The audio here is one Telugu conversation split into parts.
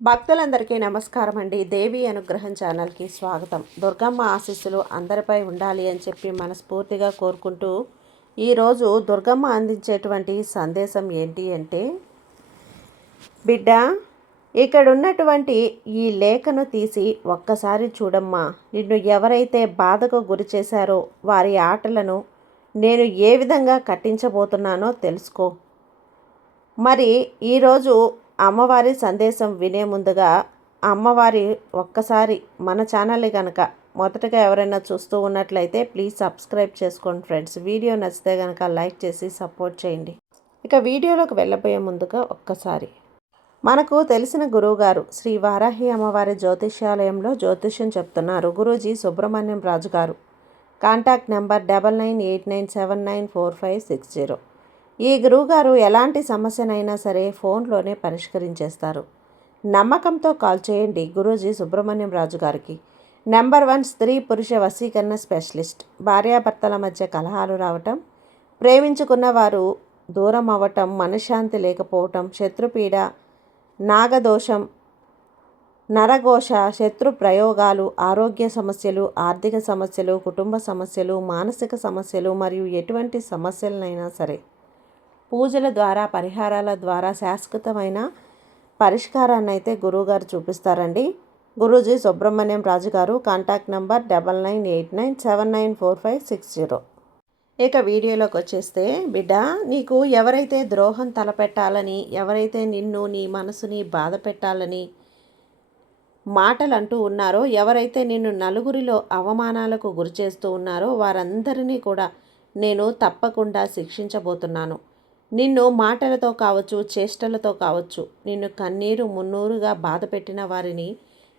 భక్తులందరికీ నమస్కారం అండి. దేవి అనుగ్రహం ఛానల్కి స్వాగతం. దుర్గమ్మ ఆశీస్సులు అందరిపై ఉండాలి అని చెప్పి మనస్ఫూర్తిగా కోరుకుంటూ ఈరోజు దుర్గమ్మ అందించేటువంటి సందేశం ఏంటి అంటే, బిడ్డ, ఇక్కడ ఉన్నటువంటి ఈ లేఖను తీసి ఒక్కసారి చూడమ్మా. నిన్ను ఎవరైతే బాధకు గురి చేశారో వారి ఆటలను నేను ఏ విధంగా కట్టించబోతున్నానో తెలుసుకో. మరి ఈరోజు అమ్మవారి సందేశం వినే ముందుగా అమ్మవారి ఒక్కసారి మన ఛానల్ని కనుక మొదటగా ఎవరైనా చూస్తూ ఉన్నట్లయితే ప్లీజ్ సబ్స్క్రైబ్ చేసుకోండి ఫ్రెండ్స్. వీడియో నచ్చితే కనుక లైక్ చేసి సపోర్ట్ చేయండి. ఇక వీడియోలోకి వెళ్ళబోయే ముందుగా ఒక్కసారి మనకు తెలిసిన గురువుగారు శ్రీ వారాహి అమ్మవారి జ్యోతిష్యాలయంలో జ్యోతిష్యం చెప్తున్నారు. గురూజీ సుబ్రహ్మణ్యం రాజు గారు. Contact number 9989794560. ఈ గురువుగారు ఎలాంటి సమస్యనైనా సరే ఫోన్లోనే పరిష్కరించేస్తారు. నమ్మకంతో కాల్ చేయండి గురూజీ సుబ్రహ్మణ్యం రాజు గారికి. నెంబర్ 1 స్త్రీ పురుష వశీకరణ స్పెషలిస్ట్. భార్యాభర్తల మధ్య కలహాలు రావటం, ప్రేమించుకున్న వారు దూరం అవ్వటం, మనశ్శాంతి లేకపోవటం, శత్రుపీడ, నాగదోషం, నరఘోష, శత్రు ప్రయోగాలు, ఆరోగ్య సమస్యలు, ఆర్థిక సమస్యలు, కుటుంబ సమస్యలు, మానసిక సమస్యలు మరియు ఎటువంటి సమస్యలనైనా సరే పూజల ద్వారా, పరిహారాల ద్వారా శాశ్వతమైన పరిష్కారాన్ని అయితే గురువుగారు చూపిస్తారండి. గురూజీ సుబ్రహ్మణ్యం రాజు గారు. Contact number 9989794560. ఇక వీడియోలోకి వచ్చేస్తే, బిడ్డ, నీకు ఎవరైతే ద్రోహం తలపెట్టాలని, ఎవరైతే నిన్ను నీ మనసుని బాధ పెట్టాలని మాటలు అంటూ ఉన్నారో, ఎవరైతే నిన్ను నలుగురిలో అవమానాలకు గురి చేస్తూ ఉన్నారో వారందరినీ కూడా నేను తప్పకుండా శిక్షించబోతున్నాను. నిన్ను మాటలతో కావచ్చు, చేష్టలతో కావచ్చు, నిన్ను కన్నీరు మున్నూరుగా బాధ పెట్టిన వారిని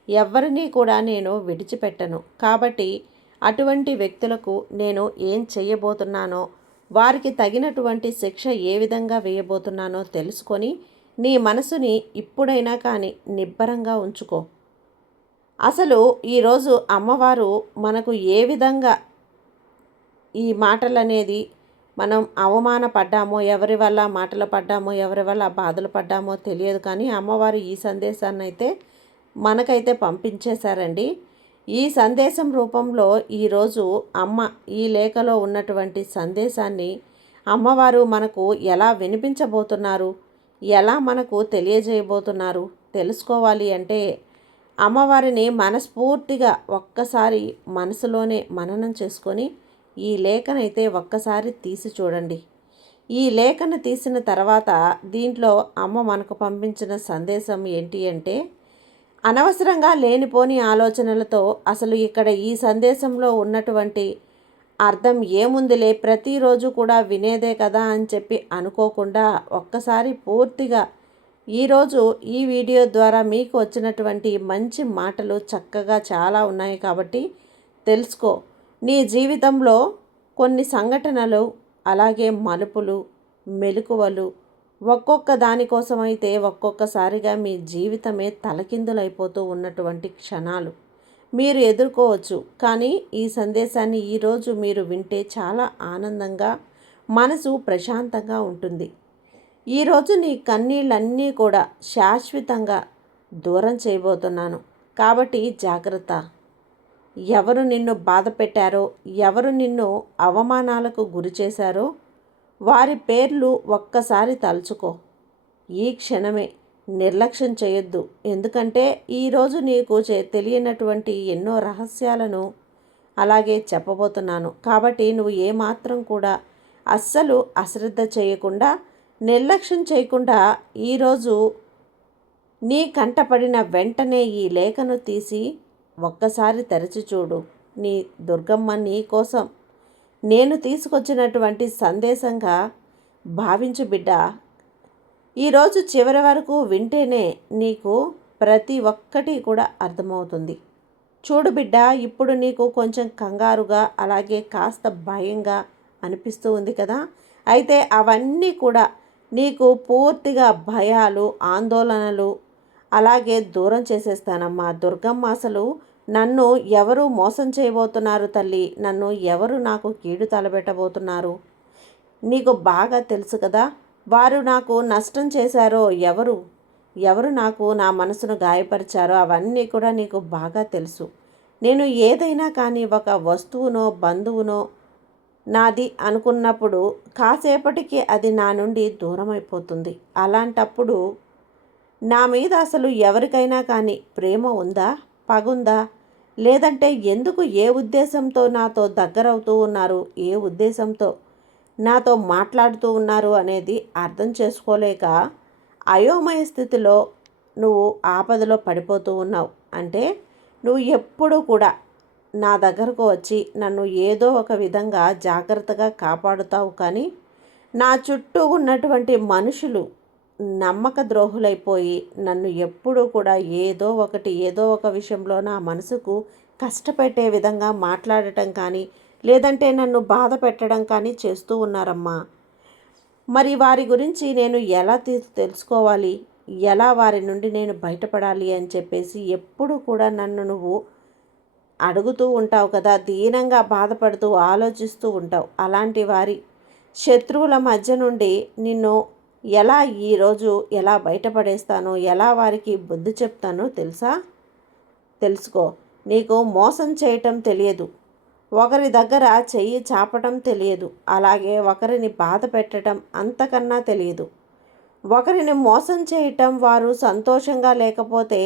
ఎవరినీ కూడా నేను విడిచిపెట్టను. కాబట్టి అటువంటి వ్యక్తులకు నేను ఏం చేయబోతున్నానో, వారికి తగినటువంటి శిక్ష ఏ విధంగా వేయబోతున్నానో తెలుసుకొని నీ మనసుని ఇప్పుడైనా కానీ నిబ్బరంగా ఉంచుకో. అసలు ఈరోజు అమ్మవారు మనకు ఏ విధంగా ఈ మాటలనేది మనం అవమానపడ్డామో, ఎవరి వల్ల మాటలు పడ్డామో, ఎవరి వల్ల బాధలు పడ్డామో తెలియదు, కానీ అమ్మవారు ఈ సందేశాన్ని అయితే మనకైతే పంపించేశారండి. ఈ సందేశం రూపంలో ఈరోజు అమ్మ ఈ లేఖలో ఉన్నటువంటి సందేశాన్ని అమ్మవారు మనకు ఎలా వినిపించబోతున్నారు, ఎలా మనకు తెలియజేయబోతున్నారు తెలుసుకోవాలి అంటే అమ్మవారిని మనస్ఫూర్తిగా ఒక్కసారి మనసులోనే మననం చేసుకొని ఈ లేఖనైతే ఒక్కసారి తీసి చూడండి. ఈ లేఖను తీసిన తర్వాత దీంట్లో అమ్మ మనకు పంపించిన సందేశం ఏంటి అంటే, అనవసరంగా లేనిపోని ఆలోచనలతో అసలు ఇక్కడ ఈ సందేశంలో ఉన్నటువంటి అర్థం ఏముందిలే, ప్రతిరోజు కూడా వినేదే కదా అని చెప్పి అనుకోకుండా ఒక్కసారి పూర్తిగా ఈరోజు ఈ వీడియో ద్వారా మీకు వచ్చినటువంటి మంచి మాటలు చక్కగా చాలా ఉన్నాయి కాబట్టి తెలుసుకో. నీ జీవితంలో కొన్ని సంఘటనలు, అలాగే మలుపులు, మెలకువలు, ఒక్కొక్క దానికోసమైతే ఒక్కొక్కసారిగా మీ జీవితమే తలకిందులైపోతూ ఉన్నటువంటి క్షణాలు మీరు ఎదుర్కోవచ్చు. కానీ ఈ సందేశాన్ని ఈరోజు మీరు వింటే చాలా ఆనందంగా, మనసు ప్రశాంతంగా ఉంటుంది. ఈరోజు నీ కన్నీళ్ళన్నీ కూడా శాశ్వతంగా దూరం చేయబోతున్నాను. కాబట్టి జాగ్రత్త. ఎవరు నిన్ను బాధ పెట్టారో, ఎవరు నిన్ను అవమానాలకు గురి చేశారో వారి పేర్లు ఒక్కసారి తలుచుకో. ఈ క్షణమే నిర్లక్ష్యం చేయొద్దు. ఎందుకంటే ఈరోజు నీకు తెలియనటువంటి ఎన్నో రహస్యాలను అలాగే చెప్పబోతున్నాను. కాబట్టి నువ్వు ఏమాత్రం కూడా అస్సలు అశ్రద్ధ చేయకుండా, నిర్లక్ష్యం చేయకుండా ఈరోజు నీ కంటపడిన వెంటనే ఈ లేఖను తీసి ఒక్కసారి తెరచి చూడు. నీ దుర్గమ్మ నీ కోసం నేను తీసుకొచ్చినటువంటి సందేశంగా భావించు బిడ్డ. ఈరోజు చివరి వరకు వింటేనే నీకు ప్రతి ఒక్కటి కూడా అర్థమవుతుంది. చూడు బిడ్డ, ఇప్పుడు నీకు కొంచెం కంగారుగా, అలాగే కాస్త భయంగా అనిపిస్తూ ఉంది కదా. అయితే అవన్నీ కూడా నీకు పూర్తిగా భయాలు, ఆందోళనలు అలాగే దూరం చేసేస్తానమ్మా. దుర్గమ్మ అసలు నన్ను ఎవరు మోసం చేయబోతున్నారు తల్లి, నన్ను ఎవరు నాకు కీడు తలబెట్టబోతున్నారు నీకు బాగా తెలుసు కదా. వారు నాకు నష్టం చేశారో ఎవరు, ఎవరు నాకు నా మనసును గాయపరిచారో అవన్నీ కూడా నీకు బాగా తెలుసు. నేను ఏదైనా కానీ ఒక వస్తువునో బంధువునో నాది అనుకున్నప్పుడు కాసేపటికి అది నా నుండి దూరం అయిపోతుంది. అలాంటప్పుడు నా మీద అసలు ఎవరికైనా కానీ ప్రేమ ఉందా, పగుందా, లేదంటే ఎందుకు, ఏ ఉద్దేశంతో నాతో దగ్గరవుతూ ఉన్నారు, ఏ ఉద్దేశంతో నాతో మాట్లాడుతూ ఉన్నారు అనేది అర్థం చేసుకోలేక అయోమయ స్థితిలో నువ్వు ఆపదలో పడిపోతూ ఉన్నావు. అంటే నువ్వు ఎప్పుడు కూడా నా దగ్గరకు వచ్చి నన్ను ఏదో ఒక విధంగా జాగ్రత్తగా కాపాడుతావు, కానీ నా చుట్టూ ఉన్నటువంటి మనుషులు నమ్మక ద్రోహులైపోయి నన్ను ఎప్పుడూ కూడా ఏదో ఒక విషయంలో నా మనసుకు కష్టపెట్టే విధంగా మాట్లాడటం కానీ, లేదంటే నన్ను బాధ పెట్టడం కానీ చేస్తూ ఉన్నారమ్మా. మరి వారి గురించి నేను ఎలా తెలుసుకోవాలి, ఎలా వారి నుండి నేను బయటపడాలి అని చెప్పేసి ఎప్పుడు కూడా నన్ను నువ్వు అడుగుతూ ఉంటావు కదా, దీనంగా బాధపడుతూ ఆలోచిస్తూ ఉంటావు. అలాంటి వారి శత్రువుల మధ్య నుండి నిన్ను ఎలా ఈరోజు ఎలా బయటపడేస్తానో, ఎలా వారికి బుద్ధి చెప్తానో తెలుసుకో. నీకు మోసం చేయటం తెలియదు, ఒకరి దగ్గర చెయ్యి చాపటం తెలియదు, అలాగే ఒకరిని బాధ పెట్టడం అంతకన్నా తెలియదు. ఒకరిని మోసం చేయటం, వారు సంతోషంగా లేకపోతే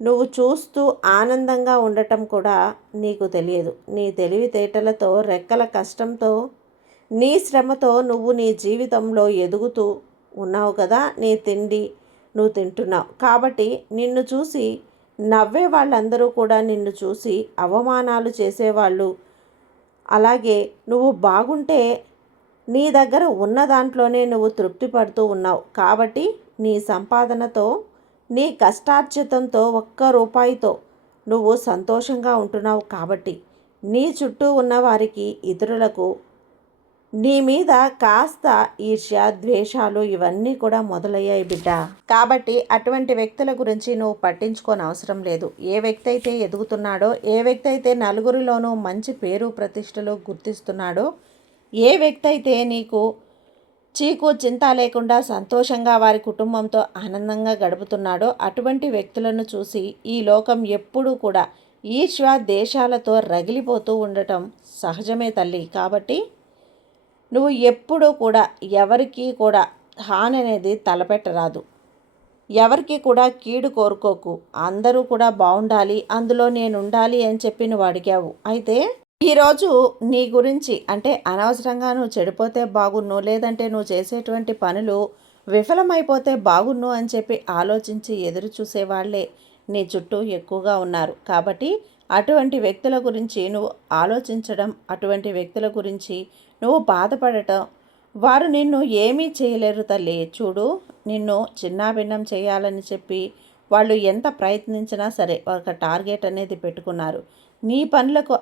నువ్వు చూస్తూ ఆనందంగా ఉండటం కూడా నీకు తెలియదు. నీ తెలివితేటలతో, రెక్కల కష్టంతో, నీ శ్రమతో నువ్వు నీ జీవితంలో ఎదుగుతూ ఉన్నావు కదా. నీ తిండి నువ్వు తింటున్నావు కాబట్టి నిన్ను చూసి నవ్వే వాళ్ళందరూ కూడా నిన్ను చూసి అవమానాలు చేసేవాళ్ళు. అలాగే నువ్వు బాగుంటే నీ దగ్గర ఉన్న దాంట్లోనే నువ్వు తృప్తి పడుతూ ఉన్నావు కాబట్టి నీ సంపాదనతో, నీ కష్టార్జితంతో, ఒక్క రూపాయితో నువ్వు సంతోషంగా ఉంటున్నావు కాబట్టి నీ చుట్టూ ఉన్న వారికి, ఇతరులకు నీ మీద కాస్త ఈర్ష్య, ద్వేషాలు ఇవన్నీ కూడా మొదలయ్యాయి బిడ్డ. కాబట్టి అటువంటి వ్యక్తుల గురించి నువ్వు పట్టించుకోని అవసరం లేదు. ఏ వ్యక్తి అయితే ఎదుగుతున్నాడో, ఏ వ్యక్తి అయితే నలుగురిలోనూ మంచి పేరు ప్రతిష్టలు గుర్తిస్తున్నాడో, ఏ వ్యక్తి అయితే నీకు చీకు చింత లేకుండా సంతోషంగా వారి కుటుంబంతో ఆనందంగా గడుపుతున్నాడో అటువంటి వ్యక్తులను చూసి ఈ లోకం ఎప్పుడూ కూడా ఈర్ష్య దేశాలతో రగిలిపోతూ ఉండటం సహజమే తల్లి. కాబట్టి నువ్వు ఎప్పుడూ కూడా ఎవరికి కూడా హాని అనేది తలపెట్టరాదు, ఎవరికి కూడా కీడు కోరుకోకు. అందరూ కూడా బాగుండాలి, అందులో నేను ఉండాలి అని చెప్పి నువ్వు అడిగావు. అయితే ఈరోజు నీ గురించి అంటే అనవసరంగా నువ్వు చెడిపోతే బాగున్ను, లేదంటే నువ్వు చేసేటువంటి పనులు విఫలమైపోతే బాగున్ను అని చెప్పి ఆలోచించి ఎదురు చూసేవాళ్లే నీ చుట్టూ ఎక్కువగా ఉన్నారు. కాబట్టి అటువంటి వ్యక్తుల గురించి నువ్వు ఆలోచించడం, అటువంటి వ్యక్తుల గురించి నువ్వు బాధపడటం, వారు నిన్ను ఏమీ చేయలేరు తల్లి. చూడు, నిన్ను చిన్నాభిన్నం చేయాలని చెప్పి వాళ్ళు ఎంత ప్రయత్నించినా సరే ఒక టార్గెట్ అనేది పెట్టుకున్నారు. నీ పనులకు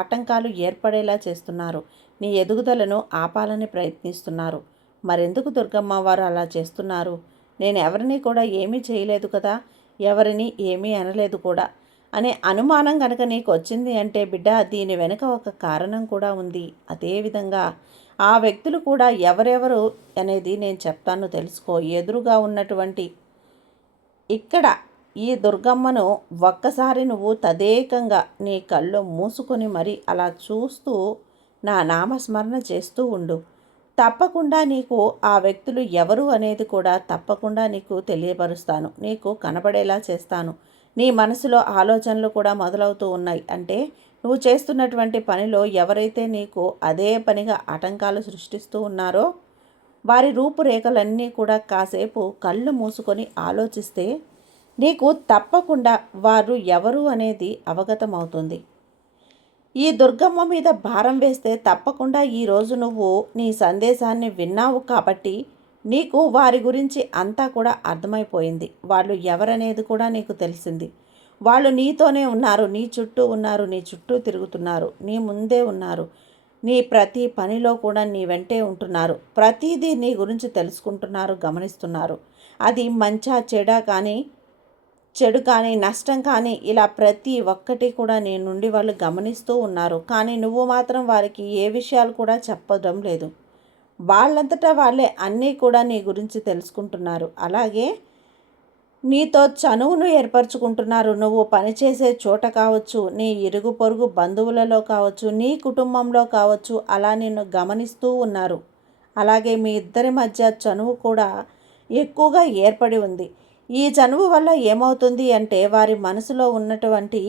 ఆటంకాలు ఏర్పడేలా చేస్తున్నారు. నీ ఎదుగుదలను ఆపాలని ప్రయత్నిస్తున్నారు. మరెందుకు దుర్గమ్మ వారు అలా చేస్తున్నారు? నేను ఎవరిని కూడా ఏమీ చేయలేదు కదా, ఎవరిని ఏమీ అనలేదు కూడా అనే అనుమానం కనుక నీకు వచ్చింది అంటే బిడ్డ, దీని వెనుక ఒక కారణం కూడా ఉంది. అదేవిధంగా ఆ వ్యక్తులు కూడా ఎవరెవరు అనేది నేను చెప్తాను, తెలుసుకో. ఎదురుగా ఉన్నటువంటి ఇక్కడ ఈ దుర్గమ్మను ఒక్కసారి నువ్వు తదేకంగా నీ కళ్ళు మూసుకొని మరి అలా చూస్తూ నా నామస్మరణ చేస్తూ ఉండు. తప్పకుండా నీకు ఆ వ్యక్తులు ఎవరు అనేది కూడా తప్పకుండా నీకు తెలియపరుస్తాను, నీకు కనబడేలా చేస్తాను. నీ మనసులో ఆలోచనలు కూడా మొదలవుతూ ఉన్నాయి. అంటే నువ్వు చేస్తున్నటువంటి పనిలో ఎవరైతే నీకు అదే పనిగా ఆటంకాలు సృష్టిస్తూ ఉన్నారో వారి రూపురేఖలన్నీ కూడా కాసేపు కళ్ళు మూసుకొని ఆలోచిస్తే నీకు తప్పకుండా వారు ఎవరు అనేది అవగతమవుతుంది. ఈ దుర్గమ్మ మీద భారం వేస్తే తప్పకుండా ఈరోజు నువ్వు నీ సందేశాన్ని విన్నావు కాబట్టి నీకు వారి గురించి అంతా కూడా అర్థమైపోయింది. వాళ్ళు ఎవరనేది కూడా నీకు తెలిసింది. వాళ్ళు నీతోనే ఉన్నారు, నీ చుట్టూ ఉన్నారు, నీ చుట్టూ తిరుగుతున్నారు, నీ ముందే ఉన్నారు, నీ ప్రతి పనిలో కూడా నీ వెంటే ఉంటున్నారు. ప్రతిదీ నీ గురించి తెలుసుకుంటున్నారు, గమనిస్తున్నారు. అది మంచా చెడు కానీ నష్టం కానీ ఇలా ప్రతి ఒక్కటి కూడా నీ నుండి వాళ్ళు గమనిస్తూ ఉన్నారు. కానీ నువ్వు మాత్రం వారికి ఏ విషయాలు కూడా చెప్పడం లేదు. వాళ్ళంతటా వాళ్ళే అన్నీ కూడా నీ గురించి తెలుసుకుంటున్నారు. అలాగే నీతో చనువును ఏర్పరచుకుంటున్నారు. నువ్వు పనిచేసే చోట కావచ్చు, నీ ఇరుగు పొరుగు బంధువులలో కావచ్చు, నీ కుటుంబంలో కావచ్చు, అలా నిన్ను గమనిస్తూ ఉన్నారు. అలాగే మీ ఇద్దరి మధ్య చనువు కూడా ఎక్కువగా ఏర్పడి ఉంది. ఈ చనువు వల్ల ఏమవుతుంది అంటే వారి మనసులో ఉన్నటువంటి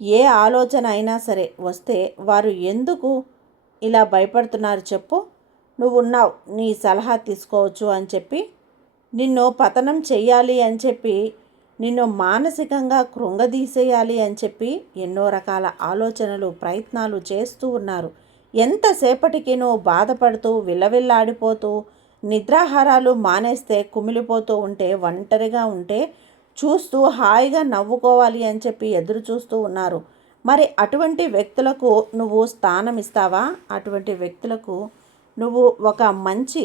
ఏ ఆలోచన అయినా సరే వస్తే వారు ఎందుకు ఇలా భయపడుతున్నారు చెప్పు? నువ్వున్నావు, నీ సలహా తీసుకోవచ్చు అని చెప్పి నిన్ను పతనం చెయ్యాలి అని చెప్పి, నిన్ను మానసికంగా కృంగదీసేయాలి అని చెప్పి ఎన్నో రకాల ఆలోచనలు ప్రయత్నాలు చేస్తూ ఉన్నారు. ఎంతసేపటికి నువ్వు బాధపడుతూ విలవిల్లాడిపోతూ నిద్రాహారాలు మానేస్తే కుమిలిపోతూ ఉంటే ఒంటరిగా ఉంటే చూస్తూ హాయిగా నవ్వుకోవాలి అని చెప్పి ఎదురు చూస్తూ ఉన్నారు. మరి అటువంటి వ్యక్తులకు నువ్వు స్థానం ఇస్తావా? అటువంటి వ్యక్తులకు నువ్వు ఒక మంచి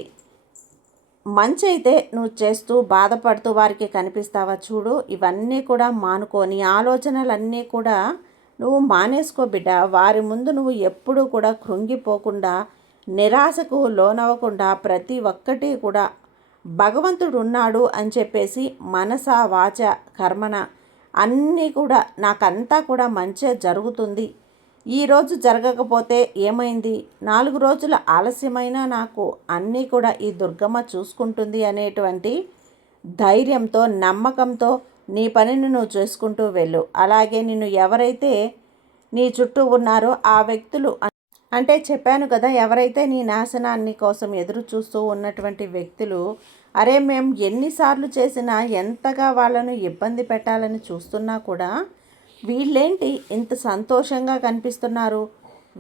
అయితే నువ్వు చేస్తూ బాధపడుతూ వారికి కనిపిస్తావా? చూడు, ఇవన్నీ కూడా మానుకొని ఆలోచనలన్నీ కూడా నువ్వు మానేసుకో బిడ్డ. వారి ముందు నువ్వు ఎప్పుడూ కూడా కృంగిపోకుండా నిరాశకు లోనవ్వకుండా ప్రతి ఒక్కటి కూడా భగవంతుడు ఉన్నాడు అని చెప్పేసి మనస వాచ కర్మన అన్నీ కూడా నాకంతా కూడా మంచిగా జరుగుతుంది, ఈరోజు జరగకపోతే ఏమైంది, 4 రోజుల ఆలస్యమైనా నాకు అన్నీ కూడా ఈ దుర్గమ్మ చూసుకుంటుంది అనేటువంటి ధైర్యంతో నమ్మకంతో నీ పనిని నువ్వు చేసుకుంటూ వెళ్ళు. అలాగే నిన్ను ఎవరైతే నీ చుట్టూ ఉన్నారో ఆ వ్యక్తులు అంటే చెప్పాను కదా, ఎవరైతే నీ నాశనాన్ని కోసం ఎదురు చూస్తూ ఉన్నటువంటి వ్యక్తులు, అరే మేము ఎన్నిసార్లు చేసినా ఎంతగా వాళ్ళను ఇబ్బంది పెట్టాలని చూస్తున్నా కూడా వీళ్ళేంటి ఇంత సంతోషంగా కనిపిస్తున్నారు,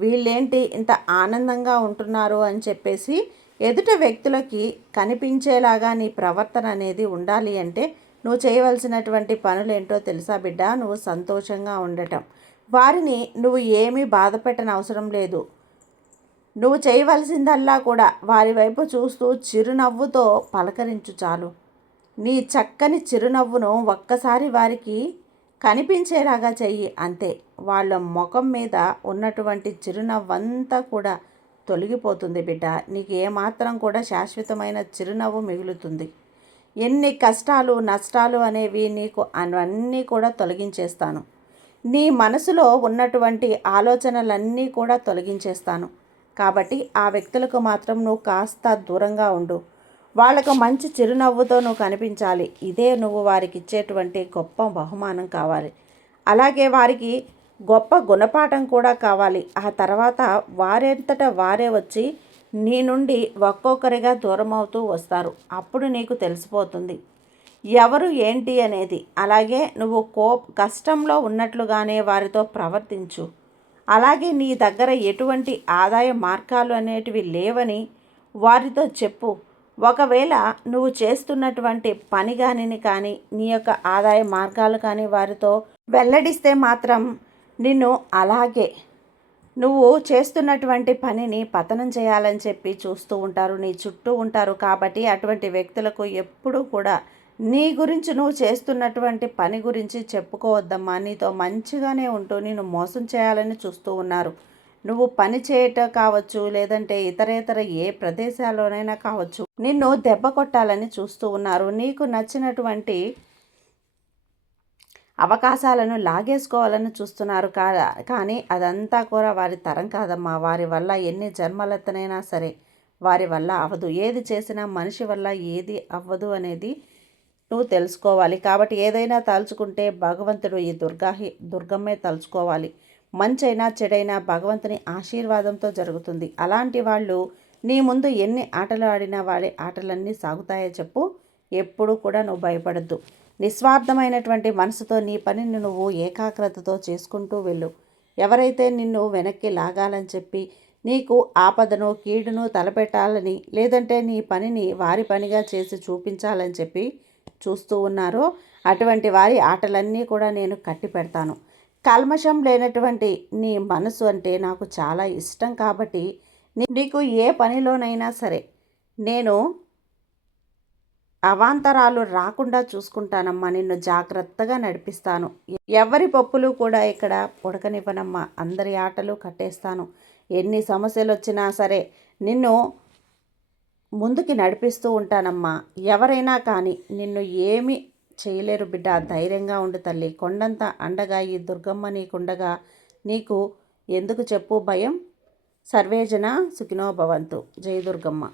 వీళ్ళేంటి ఇంత ఆనందంగా ఉంటున్నారు అని చెప్పేసి ఎదుట వ్యక్తులకి కనిపించేలాగా నీ ప్రవర్తన అనేది ఉండాలి అంటే నువ్వు చేయవలసినటువంటి పనులేంటో తెలుసా బిడ్డ? నువ్వు సంతోషంగా ఉండటం. వారిని నువ్వు ఏమీ బాధ పెట్టనవసరం లేదు. నువ్వు చేయవలసిందల్లా కూడా వారి వైపు చూస్తూ చిరునవ్వుతో పలకరించు చాలు. నీ చక్కని చిరునవ్వును ఒక్కసారి వారికి కనిపించేలాగా చెయ్యి, అంతే. వాళ్ళ ముఖం మీద ఉన్నటువంటి చిరునవ్వంతా కూడా తొలగిపోతుంది బిడ్డ. నీకు ఏమాత్రం కూడా శాశ్వతమైన చిరునవ్వు మిగులుతుంది. ఎన్ని కష్టాలు నష్టాలు అనేవి నీకు అవన్నీ కూడా తొలగించేస్తాను. నీ మనసులో ఉన్నటువంటి ఆలోచనలన్నీ కూడా తొలగించేస్తాను. కాబట్టి ఆ వ్యక్తులకు మాత్రం నువ్వు కాస్త దూరంగా ఉండు. వాళ్ళకు మంచి చిరునవ్వుతో నువ్వు కనిపించాలి. ఇదే నువ్వు వారికి ఇచ్చేటువంటి గొప్ప బహుమానం కావాలి. అలాగే వారికి గొప్ప గుణపాఠం కూడా కావాలి. ఆ తర్వాత వారంతట వారే వచ్చి నీ నుండి ఒక్కొక్కరిగా దూరం అవుతూ వస్తారు. అప్పుడు నీకు తెలిసిపోతుంది ఎవరు ఏంటి అనేది. అలాగే నువ్వు కష్టంలో ఉన్నట్లుగానే వారితో ప్రవర్తించు. అలాగే నీ దగ్గర ఎటువంటి ఆదాయ మార్గాలు అనేటివి లేవని వారితో చెప్పు. ఒకవేళ నువ్వు చేస్తున్నటువంటి పని కానీ నీ యొక్క ఆదాయ మార్గాలు కానీ వారితో వెల్లడిస్తే మాత్రం నిన్ను అలాగే నువ్వు చేస్తున్నటువంటి పనిని పతనం చేయాలని చెప్పి చూస్తూ ఉంటారు, నీ చుట్టూ ఉంటారు. కాబట్టి అటువంటి వ్యక్తులకు ఎప్పుడూ కూడా నీ గురించి నువ్వు చేస్తున్నటువంటి పని గురించి చెప్పుకోవద్దమ్మా. నీతో మంచిగానే ఉంటూ నిన్ను మోసం చేయాలని చూస్తూ ఉన్నారు. నువ్వు పని చేయటం కావచ్చు, లేదంటే ఇతరేతర ఏ ప్రదేశాల్లోనైనా కావచ్చు, నిన్ను దెబ్బ కొట్టాలని చూస్తూ ఉన్నారు. నీకు నచ్చినటువంటి అవకాశాలను లాగేసుకోవాలని చూస్తున్నారు. కానీ అదంతా కూడా వారి తరం కాదమ్మా. వారి వల్ల ఎన్ని జన్మలెత్తనైనా సరే వారి వల్ల అవ్వదు. ఏది చేసినా మనిషి వల్ల ఏది అవ్వదు అనేది నువ్వు తెలుసుకోవాలి. కాబట్టి ఏదైనా తలుచుకుంటే భగవంతుడు ఈ దుర్గమ్మే తలుచుకోవాలి. మంచైనా చెడైనా భగవంతుని ఆశీర్వాదంతో జరుగుతుంది. అలాంటి వాళ్ళు నీ ముందు ఎన్ని ఆటలు ఆడినా వాళ్ళ ఆటలన్నీ సాగుతాయో చెప్పు. ఎప్పుడూ కూడా నువ్వు భయపడద్దు. నిస్వార్థమైనటువంటి మనసుతో నీ పనిని నువ్వు ఏకాగ్రతతో చేసుకుంటూ వెళ్ళు. ఎవరైతే నిన్ను వెనక్కి లాగాలని చెప్పి నీకు ఆపదను కీడును తలపెట్టాలని, లేదంటే నీ పనిని వారి పనిగా చేసి చూపించాలని చెప్పి చూస్తూ ఉన్నారో అటువంటి వారి ఆటలన్నీ కూడా నేను కట్టి పెడతాను. కల్మషం లేనటువంటి నీ మనసు అంటే నాకు చాలా ఇష్టం. కాబట్టి నీకు ఏ పనిలోనైనా సరే నేను అవాంతరాలు రాకుండా చూసుకుంటానమ్మా. నిన్ను జాగ్రత్తగా నడిపిస్తాను. ఎవరి పప్పులు కూడా ఇక్కడ ఉడకనివ్వనమ్మా. అందరి ఆటలు కట్టేస్తాను. ఎన్ని సమస్యలు వచ్చినా సరే నిన్ను ముందుకి నడిపిస్తూ ఉంటానమ్మా. ఎవరైనా కానీ నిన్ను ఏమి చేయలేరు బిడ్డ. ధైర్యంగా ఉండు తల్లి. కొండంత అండగా ఈ దుర్గమ్మ నీకుండగా నీకు ఎందుకు చెప్పు భయం. సర్వేజన సుఖినో భవంతు. జై దుర్గమ్మ.